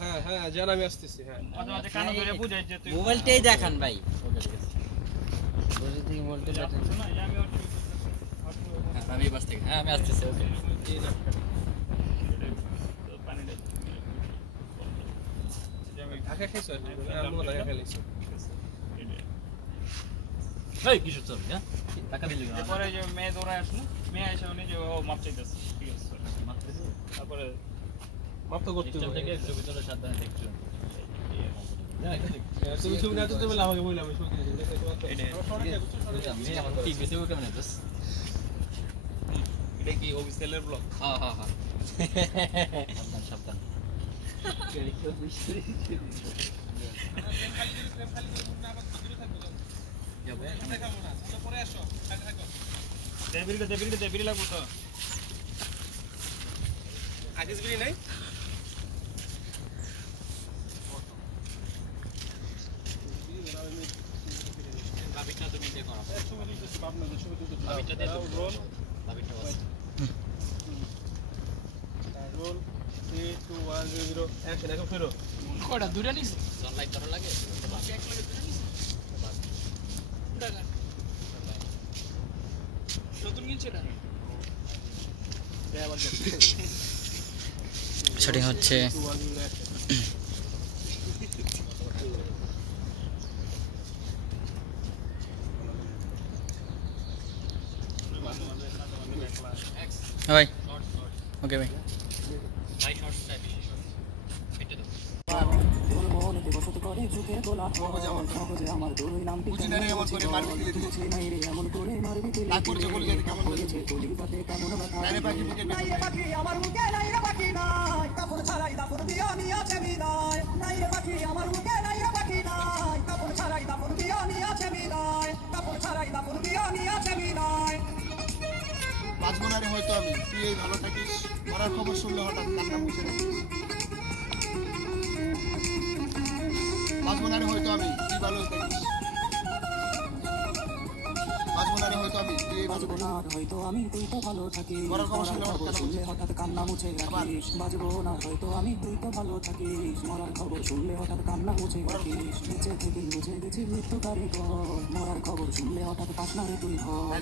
হ্যাঁ হ্যাঁ জান আমি আসতেছি হ্যাঁ মাঝে মাঝে কানে ধরে বুঝাই যে তুই মোবাইলটাই দেখান ভাই বসে থেকে মোবাইলটা দেখান না আমি আমি বাস থেকে হ্যাঁ আমি আসতেছি ওকে পানি দে ঢাকা খাইছো আমরা ঢাকা খাইছি এই কিশোর চল হ্যাঁ টাকা দিলি না পরে যে মেয়ে দৌড়ায় আসলো মেয়ে এসে উনি যে ও মাপ চাইতেছে ঠিক আছে তারপরে মাপ তো করতে সিস্টেম থেকে একটু ভিতরে সাবধানে দেখছো তুমি ছবি না তুলতে বলে আমাকে বললাম ছবি আমি আমার কি বেশি ওকে মানে বাস এটা কি অফিসিয়ালের ব্লগ হ্যাঁ হ্যাঁ হ্যাঁ সাবধান সাবধান দেবিরি লাগবো তো আগেস বিরি নাই বাবিটা তুমি দেখো না ছবি তুলতেছি বাবনা ছবি তুলতেছি বাবিটা দে রোল বাবিটা বাস রোল 3 2 1 0 অ্যাকশন এখন ফেরো কোডা দুইটা নিস সানলাইট ধরা লাগে বাকি এক লাগে দুইটা নিস নতুন কিনছে না শুটিং হচ্ছে ভাই ওকে ভাই ভাই শর্ট টাইপ এটা দাও বাজমনারে হয়তো আমি তুই এই ভালো থাকিস মরার খবর শুনলে হঠাৎ কান্না মুছে বাজমনারে হয়তো আমি তুই ভালো থাকিস বাজমনারে হয়তো আমি তুই এই ভালো হয়তো আমি তুই তো ভালো থাকিস মরার খবর শুনলে হঠাৎ কান্না মুছে রাখিস বাজবো না হয়তো আমি তুই তো ভালো থাকিস মরার খবর শুনলে হঠাৎ কান্না মুছে রাখিস নিচে থেকে বুঝে গেছি মৃত্যু কারিগর মরার খবর শুনলে হঠাৎ কান্নারে তুই হয়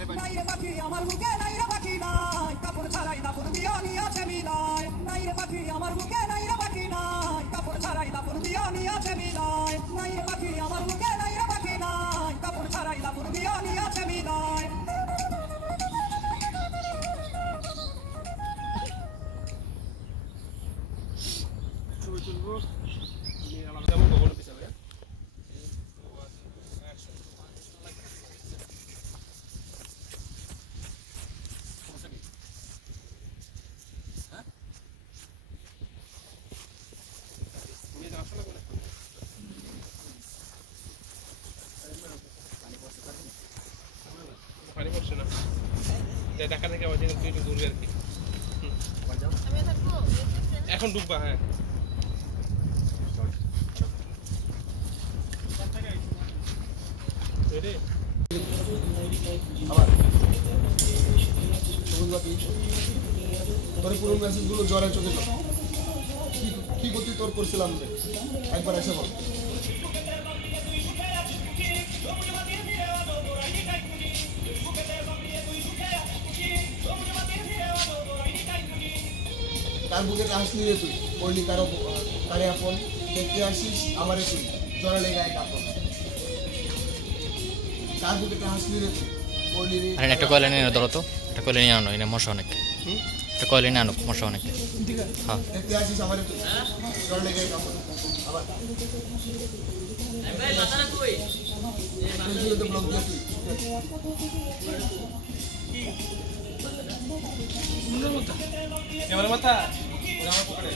আমার বুকে নাই রে বাকি নাই কাপড় ছাড়াই দাপড় বিয়ানি আছে মিলাই নাই রে বাকি আমার বুকে নাই রে বাকি নাই কাপড় ছাড়াই দাপড় বিয়ানি আছে মিলাই নাই রে বাকি আমার বুকে নাই রে বাকি নাই কাপড় ছাড়াই দাপড় বিয়ানি আছে মিলাই ছবি তুলবো কেমন কখনো পিছাবে পানি পড়ছে না ঢাকা থেকে আবার যেহেতু একটু দূরে আর কি এখন ডুববা হ্যাঁ তোর পুরো মেসেজগুলো জ্বরে চোখে কি করতে তোর করছিলাম একবার এসে বল কার বুকে আসলি রে তুই বললি কারো কারে আপন দেখতে আসিস আমারে তুই জ্বরে লেগে এক আপন কার বুকে আসলি রে তুই বললি রে আরে একটা কয়লা নিয়ে ধরো তো একটা কয়লা নিয়ে আনো এনে মশা অনেক একটা কয়লা নিয়ে আনো মশা অনেক হ্যাঁ দেখতে আসিস আমারে তুই জ্বরে লেগে এক আপন আবার ভাই মাথা না কই তুই তো ব্লক দিয়ে তুই ক্যামেরা মাথা ওরা আমার পকেটে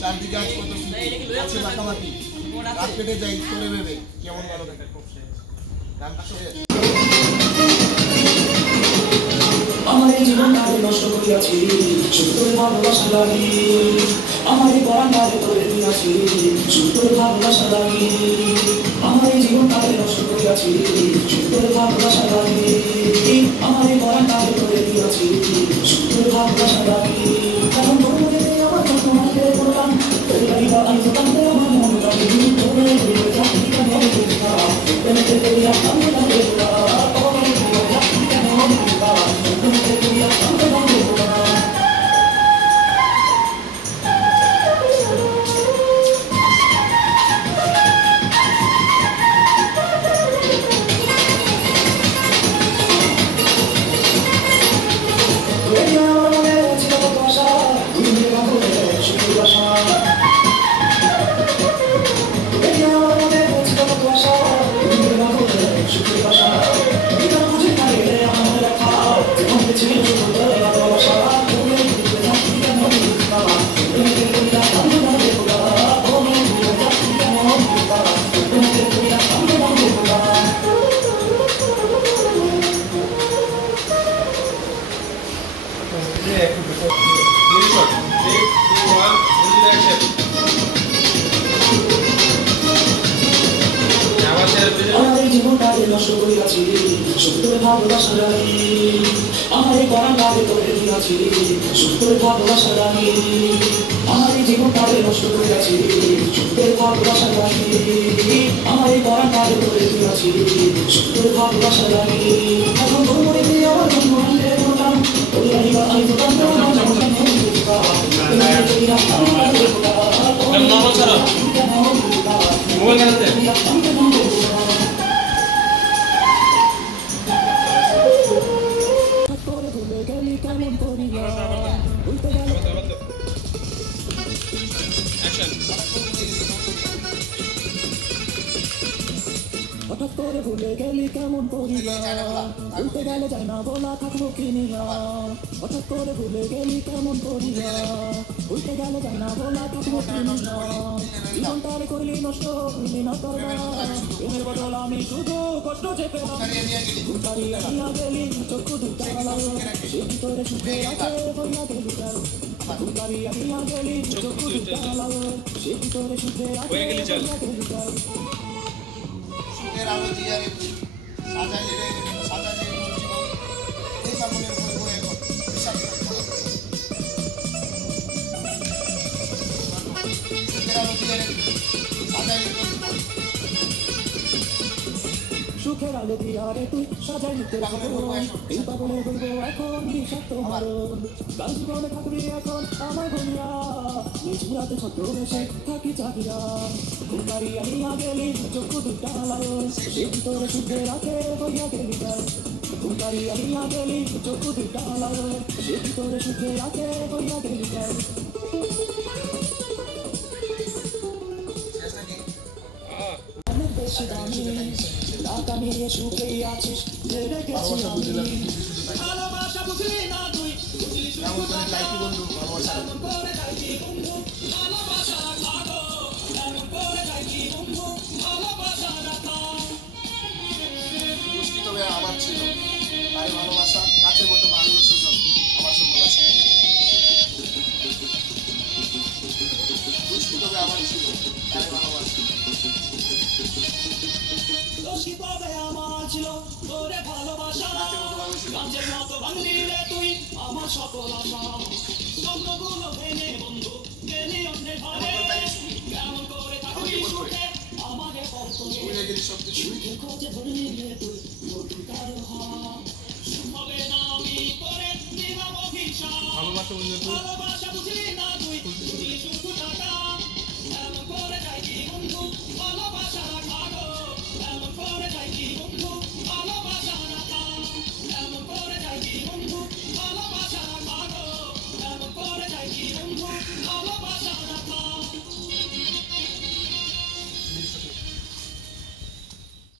চারদিকে আজ কত আছে মাখামাখি রাত কেটে যাই তোরে ভেবে কেমন ভালো দেখে আমার এই জীবনটাকে নষ্ট করিয়াছি শুধু তোর ভালোবাসা লাগি আমার এই পরাণটাকে তোরে দিয়াছি শুধু তোর ভালোবাসা লাগি আমার এই জীবনটাকে নষ্ট করিয়াছি শুধু তোর ভালোবাসা লাগি আমার ভালোবাসা রানী আমার এই করার কাজে করে দিয়েছি সুন্দর ভালোবাসা রানী আমার এই জীবনটাকে নষ্ট করে গেছি সুন্দর ভালোবাসা রানী আমার এই করার কাজে করে দিয়েছি সুন্দর ভালোবাসা রানী এখন তোমরে দিয়ে আমার জন্য আনলে বললাম তোমরা বা আমি বললাম হঠাৎ করে ভুলে গেলি কেমন করিয়া ভুলতে গেলে যায় না বলা থাকবো কিনিয়া হঠাৎ করে ভুলে গেলি কেমন করিয়া ভুলতে গেলে যায় না বলা থাকবো কিনিয়া জীবনটারে করলি নষ্ট করলি না করবা প্রেমের বদল আমি শুধু কষ্ট চেপে হারিয়া গেলি চক্ষু দুটা সে ভিতরে সুখে আছে হইয়া গেলি হারিয়া গেলি চক্ষু দুটা সে ভিতরে সুখে আছে হইয়া গেলি সুখের আলো দিয়ে রে তুই সাজাইলে রে সাজাইলে জীবন এই কামনের হয়ে হয়ে এখন বিষাক্ত সুখের আলো দিয়ে রে সাজাইলে তোর জীবন সুখের আলো দিয়া রে তুই সাজাই নিতে এই পাগলে বলবো এখন বিষাক্ত মারণ গান জীবনে থাকবি এখন আমার বলিয়া নিজ রাতে ছোট বেশে থাকি চাহিয়া ঘুমারি আনিয়া গেলি চক্ষু দুটা লায় সে ভিতরে সুখে রাখে হইয়া গেলি গায় ঘুমারি আনিয়া গেলি চক্ষু দুটা লায় সে ভিতরে সুখে রাখে হইয়া গেলি গায় বেশি দামি টাকা নিয়ে সুখে আছিস ভেবে গেছি আমি ভালোবাসা বুঝলি না তুই এমন করে লাইকি বন্ধু ভালোবাসা দুষ্টি তবে আবার ছিল তাই ভালোবাসা কাছের মতো ভালোবাসার জন্য আমার সকল আছে দুষ্টি তবে আবার ছিল তাই ভালোবাসা দোষী তবে আমার ছিল তোরে ভালোবাসা গাছের মতো ভাঙলি রে তুই আমার সকল আশা স্বপ্নগুলো ভেঙে বন্ধু গেলি অন্য ঘরে কেমন করে থাকবি সুখে আমাকে কত সব কিছু খোঁজে ধরলি রে তুই কারো হাত